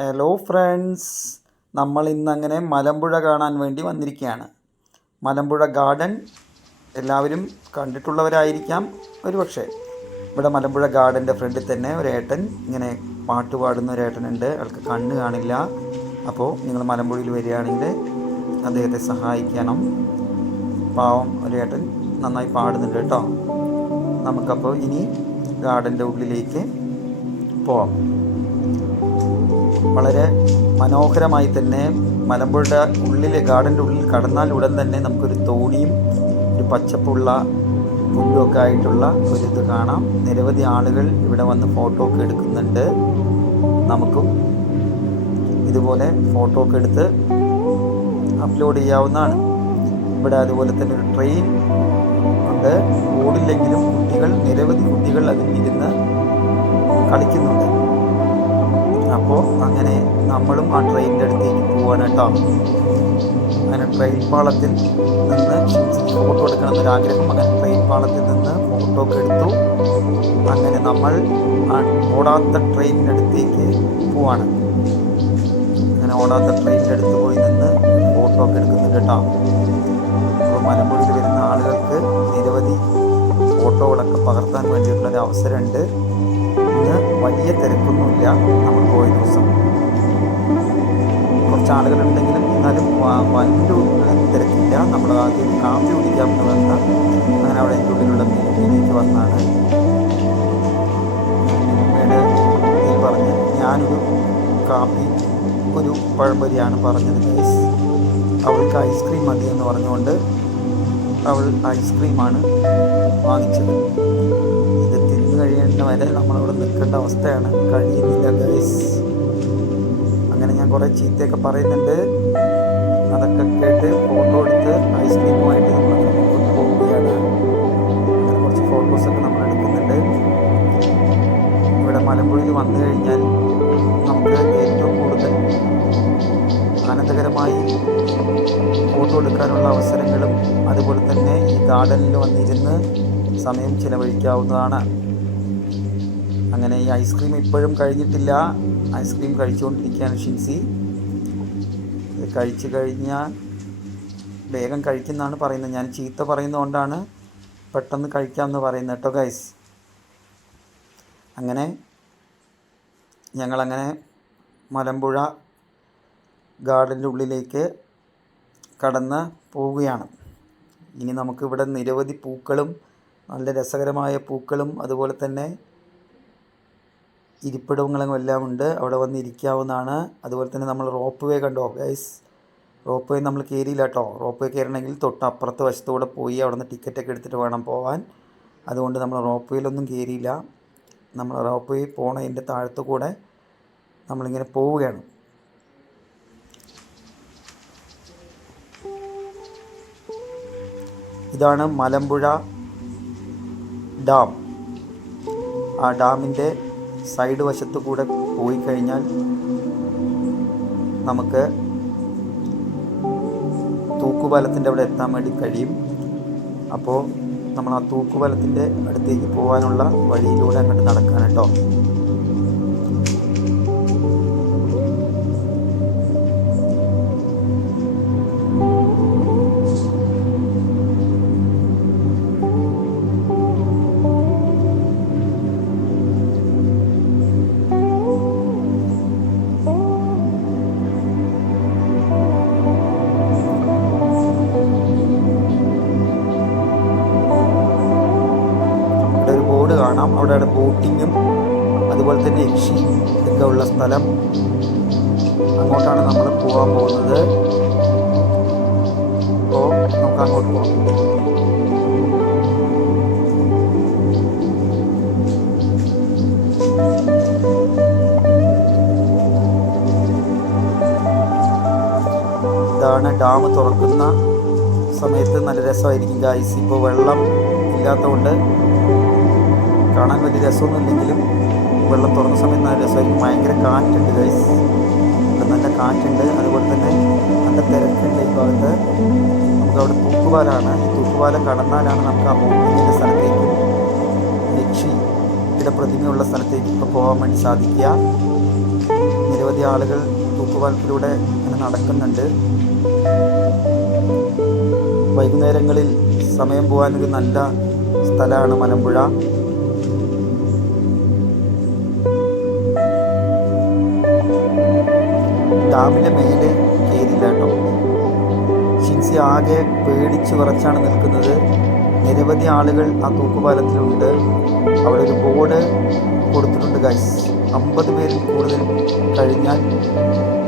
Hello friends, നമ്മൾ ഇന്നങ്ങനെ മലമ്പുഴ കാണാൻ വേണ്ടി വന്നിരിക്കുകയാണ്. മലമ്പുഴ ഗാർഡൻ എല്ലാവരും കണ്ടിട്ടുള്ളവരായിരിക്കാം ഒരുപക്ഷെ. ഇവിടെ മലമ്പുഴ ഗാർഡൻ്റെ ഫ്രണ്ടിൽ തന്നെ ഒരു ഏട്ടൻ ഇങ്ങനെ പാട്ട് പാടുന്ന ഒരു ഏട്ടനുണ്ട്. ആൾക്ക് കണ്ണ് കാണില്ല. അപ്പോൾ നിങ്ങൾ മലമ്പുഴയിൽ വരികയാണെങ്കിൽ അദ്ദേഹത്തെ സഹായിക്കണം. പാവം ഒരു ഏട്ടൻ നന്നായി പാടുന്നുണ്ട് കേട്ടോ. നമുക്കപ്പോൾ ഇനി ഗാർഡൻ്റെ ഉള്ളിലേക്ക് പോവാം. വളരെ മനോഹരമായി തന്നെ മലമ്പുഴയുടെ ഉള്ളിൽ, ഗാർഡൻ്റെ ഉള്ളിൽ കടന്നാൽ ഉടൻ തന്നെ നമുക്കൊരു തോണിയും ഒരു പച്ചപ്പുള്ള പുല്ലൊക്കെ ആയിട്ടുള്ള ഒരിത് കാണാം. നിരവധി ആളുകൾ ഇവിടെ വന്ന് ഫോട്ടോ ഒക്കെ എടുക്കുന്നുണ്ട്. നമുക്കും ഇതുപോലെ ഫോട്ടോ ഒക്കെ എടുത്ത് അപ്ലോഡ് ചെയ്യാവുന്നതാണ്. ഇവിടെ അതുപോലെ തന്നെ ഒരു ട്രെയിൻ ഉണ്ട്. ഓടില്ലെങ്കിലും നിരവധി കുട്ടികൾ അതിലിരുന്ന് കളിക്കുന്നുണ്ട്. അപ്പോൾ അങ്ങനെ നമ്മളും ആ ട്രെയിനിൻ്റെ അടുത്തേക്ക് പോവാണ് കേട്ടോ. അങ്ങനെ ട്രെയിൻ പാളത്തിൽ നിന്ന് ഫോട്ടോ എടുക്കണമെന്നൊരാഗ്രഹം. അങ്ങനെ ട്രെയിൻ പാളത്തിൽ നിന്ന് ഫോട്ടോ ഒക്കെ എടുത്തു. അങ്ങനെ നമ്മൾ ആ ഓടാത്ത ട്രെയിനിൻ്റെ അടുത്തേക്ക് പോവാണ്. അങ്ങനെ ഓടാത്ത ട്രെയിനിൻ്റെ അടുത്ത് പോയി നിന്ന് ഫോട്ടോ ഒക്കെ എടുക്കുന്നുണ്ട് കേട്ടോ. അപ്പോൾ മലമ്പുഴയിൽ വരുന്ന ആളുകൾക്ക് നിരവധി ഫോട്ടോകളൊക്കെ പകർത്താൻ വേണ്ടിയിട്ടുള്ളൊരു അവസരമുണ്ട്. ഇന്ന് വലിയ തിരക്കൊന്നുമില്ല. നമ്മൾ പോയ ദിവസം കുറച്ച് ആളുകളുണ്ടെങ്കിലും എന്നാലും വലിയ തിരക്കില്ല. നമ്മൾ ആദ്യം കാപ്പി കുടിക്കാമെന്ന് വന്ന അങ്ങനെ അവിടെ എൻ്റെ ഉള്ളിലുള്ള മിൽമയിലേക്ക് വന്നാണ്. മിൽമയുടെ പറഞ്ഞ് ഞാനൊരു കാപ്പി ഒരു പഴംപൊരിയാണ് പറഞ്ഞത് ഗൈസ്. അവൾക്ക് ഐസ്ക്രീം മതി എന്ന് പറഞ്ഞുകൊണ്ട് അവൾ ഐസ്ക്രീമാണ് വാങ്ങിച്ചത്. ഇത് തിന്നു കഴിയേണ്ട വരെ നമ്മളവിടെ നിൽക്കേണ്ട അവസ്ഥയാണ്. കഴിയുന്നില്ല ഗൈസ്. അങ്ങനെ ഞാൻ കുറേ ചീത്തയൊക്കെ പറയുന്നുണ്ട്. അതൊക്കെ കേട്ട് ഫോട്ടോ എടുത്ത് ഐസ്ക്രീമുമായിട്ട് നമ്മളങ്ങനെ മുമ്പോട്ട് പോവുകയാണ്. അങ്ങനെ കുറച്ച് ഫോട്ടോസൊക്കെ നമ്മൾ എടുക്കുന്നുണ്ട്. ഇവിടെ മലമ്പുഴയിൽ വന്നു കഴിഞ്ഞാൽ നമുക്ക് ഏറ്റവും കൂടുതൽ ആനന്ദകരമായി ഫോട്ടോ എടുക്കാനുള്ള അവസരങ്ങളും അതുപോലെ തന്നെ ഈ ഗാർഡനിൽ വന്നിരുന്ന് സമയം ചിലവഴിക്കാവുന്നതാണ്. അങ്ങനെ ഈ ഐസ്ക്രീം ഇപ്പോഴും കഴിഞ്ഞിട്ടില്ല. ഐസ്ക്രീം കഴിച്ചുകൊണ്ടിരിക്കുകയാണ് ഷിൻസി. ഇത് കഴിച്ചു കഴിഞ്ഞാൽ വേഗം കഴിക്കുന്നതാണ് പറയുന്നത്. ഞാൻ ചീത്ത പറയുന്നതുകൊണ്ടാണ് പെട്ടെന്ന് കഴിക്കാമെന്ന് പറയുന്നത് കേട്ടോ ഗൈസ്. അങ്ങനെ ഞങ്ങളങ്ങനെ മലമ്പുഴ ഗാർഡൻ്റെ ഉള്ളിലേക്ക് കടന്ന് പോവുകയാണ്. ഇനി നമുക്കിവിടെ നിരവധി പൂക്കളും നല്ല രസകരമായ പൂക്കളും അതുപോലെ തന്നെ ഇരിപ്പിടങ്ങളും എല്ലാം ഉണ്ട്. അവിടെ വന്ന് ഇരിക്കാവുന്നതാണ്. അതുപോലെ തന്നെ നമ്മൾ റോപ്പ് വേ കണ്ടോ ഗൈസ്. റോപ്പ് വേ നമ്മൾ കയറിയില്ല കേട്ടോ. റോപ്പ് വേ കയറണമെങ്കിൽ തൊട്ടപ്പുറത്ത് വശത്തൂടെ പോയി അവിടെ നിന്ന് ടിക്കറ്റൊക്കെ എടുത്തിട്ട് വേണം പോകാൻ. അതുകൊണ്ട് നമ്മൾ റോപ്പ് വേയിലൊന്നും കയറിയില്ല. നമ്മൾ റോപ്പ് വേ പോണതിൻ്റെ താഴത്തു കൂടെ നമ്മളിങ്ങനെ പോവുകയാണ്. ഇതാണ് മലമ്പുഴ ഡാം. ആ ഡാമിൻ്റെ സൈഡ് വശത്തു കൂടെ പോയി കഴിഞ്ഞാൽ നമുക്ക് തൂക്കുപാലത്തിൻ്റെ അവിടെ എത്താൻ വേണ്ടി കഴിയും. അപ്പോൾ നമ്മൾ ആ തൂക്കുപാലത്തിൻ്റെ അടുത്തേക്ക് പോകാനുള്ള വഴിയിലൂടെ അങ്ങോട്ട് നടക്കാൻ കേട്ടോ. കാണാം. അവിടെ ബോട്ടിങ്ങും അതുപോലെ തന്നെ യക്ഷി ഒക്കെ ഉള്ള സ്ഥലം. അങ്ങോട്ടാണ് നമ്മൾ പോകാൻ പോകുന്നത്. അപ്പോൾ നമുക്ക് അങ്ങോട്ട് പോകാം. ഇതാണ് ഡാം തുറക്കുന്ന സമയത്ത് നല്ല രസമായിരിക്കും ഗൈസ്. ഇപ്പോൾ വെള്ളം ഇല്ലാത്തതുകൊണ്ട് കാണാൻ വലിയ രസമൊന്നും ഇല്ലെങ്കിലും വെള്ളം തുറന്ന സമയത്ത് നല്ല രസമായിരിക്കും. ഭയങ്കര കാറ്റുണ്ട് ഗൈസ്. ഇവിടെ നല്ല കാറ്റുണ്ട്. അതുപോലെ തന്നെ നല്ല തിരക്കുണ്ട് ഈ ഭാഗത്ത്. നമുക്കവിടെ തൂക്കുപാലമാണ്. ഈ തൂക്കുപാലം കടന്നാലാണ് നമുക്ക് ആ ബോട്ടിങ്ങിൻ്റെ സ്ഥലത്തേക്കും യക്ഷിയുടെ പ്രതിമയുള്ള സ്ഥലത്തേക്ക് ഇപ്പോൾ പോകാൻ വേണ്ടി സാധിക്കുക. നിരവധി നിരവധി ആളുകൾ തൂക്കുപാലത്തിലൂടെ ഇങ്ങനെ നടക്കുന്നുണ്ട്. വൈകുന്നേരങ്ങളിൽ സമയം പോകാനൊരു നല്ല സ്ഥലമാണ് മലമ്പുഴ. ഡാമിൻ്റെ മേലെ കയറില്ല കേട്ടോ. ഷിൻസി ആകെ പേടിച്ച് വിറച്ചാണ് നിൽക്കുന്നത്. നിരവധി ആളുകൾ ആ തൂക്കുപാലത്തിലുണ്ട്. അവിടെ ഒരു ബോർഡ് കൊടുത്തിട്ടുണ്ട് ഗൈസ്. 50 പേരിൽ കൂടുതൽ കഴിഞ്ഞാൽ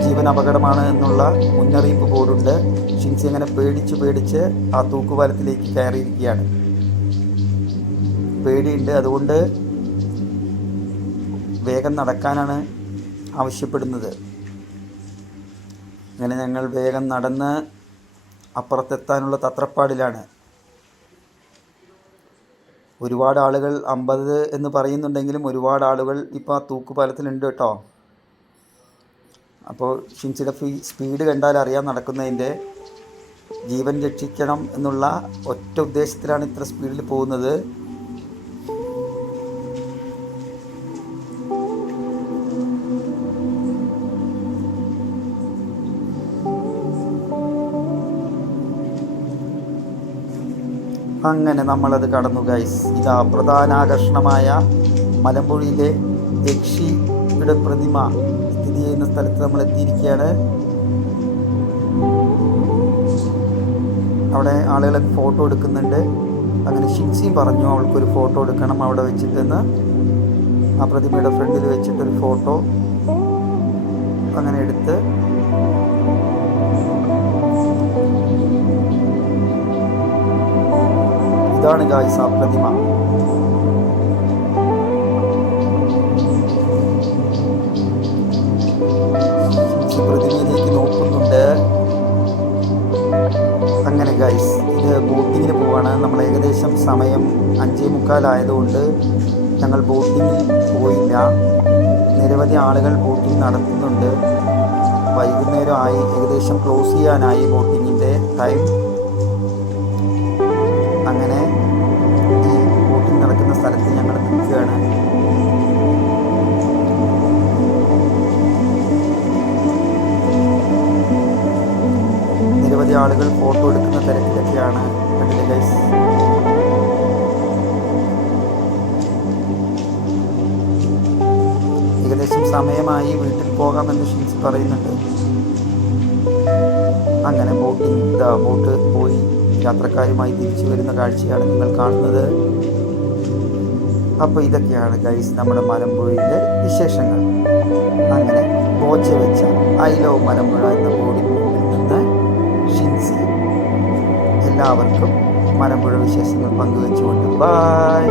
ജീവൻ അപകടമാണ് എന്നുള്ള മുന്നറിയിപ്പ് ബോർഡുണ്ട്. ഷിൻസി അങ്ങനെ പേടിച്ച് ആ തൂക്കുപാലത്തിലേക്ക് കയറിയിരിക്കുകയാണ്. പേടിയുണ്ട്, അതുകൊണ്ട് വേഗം നടക്കാനാണ് ആവശ്യപ്പെടുന്നത്. അങ്ങനെ ഞങ്ങൾ വേഗം നടന്ന് അപ്പുറത്തെത്താനുള്ള തത്രപ്പാടിലാണ്. ഒരുപാട് ആളുകൾ 50 എന്ന് പറയുന്നുണ്ടെങ്കിലും ഒരുപാട് ആളുകൾ ഇപ്പോൾ ആ തൂക്കുപാലത്തിലുണ്ട് കേട്ടോ. അപ്പോൾ ഷിൻസിയുടെ സ്പീഡ് കണ്ടാൽ അറിയാൻ നടക്കുന്നതിൻ്റെ. ജീവൻ രക്ഷിക്കണം എന്നുള്ള ഒറ്റ ഉദ്ദേശത്തിലാണ് ഇത്ര സ്പീഡിൽ പോകുന്നത്. അങ്ങനെ നമ്മളത് കടന്നു ഗൈസ്. ഇതാ പ്രധാന ആകർഷണമായ മലമ്പുഴയിലെ യക്ഷിയുടെ പ്രതിമ സ്ഥിതി ചെയ്യുന്ന സ്ഥലത്ത് നമ്മൾ എത്തിയിരിക്കുകയാണ്. അവിടെ ആളുകളൊക്കെ ഫോട്ടോ എടുക്കുന്നുണ്ട്. അങ്ങനെ ഷിൻസിയും പറഞ്ഞു അവൾക്കൊരു ഫോട്ടോ എടുക്കണം അവിടെ വെച്ചിട്ടെന്ന്. ആ പ്രതിമയുടെ ഫ്രണ്ടിൽ വെച്ചിട്ടൊരു ഫോട്ടോ അങ്ങനെ എടുത്ത് ഇതാണ് ഗായ്സ് ആ പ്രതിമ. പ്രതിമയിലേക്ക് നോക്കുന്നുണ്ട്. അങ്ങനെ ഗായ്സ് ഇത് ബോട്ടിങ്ങിന് പോവാണ്. നമ്മൾ ഏകദേശം സമയം 5:45 ആയതുകൊണ്ട് ഞങ്ങൾ ബോട്ടിങ്ങിൽ പോയില്ല. നിരവധി ആളുകൾ ബോട്ടിങ് നടത്തുന്നുണ്ട്. വൈകുന്നേരമായി, ഏകദേശം ക്ലോസ് ചെയ്യാനായി ബോട്ടിങ്ങിൻ്റെ ടൈം. അങ്ങനെ ഈ ബോട്ടിംഗ് നടക്കുന്ന സ്ഥലത്ത് ഞങ്ങൾ നിൽക്കുകയാണ്. നിരവധി ആളുകൾ ഫോട്ടോ എടുക്കുന്ന തിരക്കിലൊക്കെയാണ്. കണ്ടില്ലേ ഗൈസ്? ഏകദേശം സമയമായി, വീട്ടിൽ പോകാമെന്ന് ഷിൻസി പറയുന്നുണ്ട്. അങ്ങനെ ബോട്ട് പോയി യാത്രക്കാരുമായി തിരിച്ചു വരുന്ന കാഴ്ചയാണ് നിങ്ങൾ കാണുന്നത്. അപ്പോൾ ഇതൊക്കെയാണ് ഗൈസ് നമ്മുടെ മലമ്പുഴയിലെ വിശേഷങ്ങൾ. അങ്ങനെ ബോച്ച വെച്ച ഐ ലവ് മലമ്പുഴ എന്ന ബോർഡിൽ നിന്ന് ഷിൻസി എല്ലാവർക്കും മലമ്പുഴ വിശേഷങ്ങൾ പങ്കുവെച്ചുകൊണ്ട് ബൈ.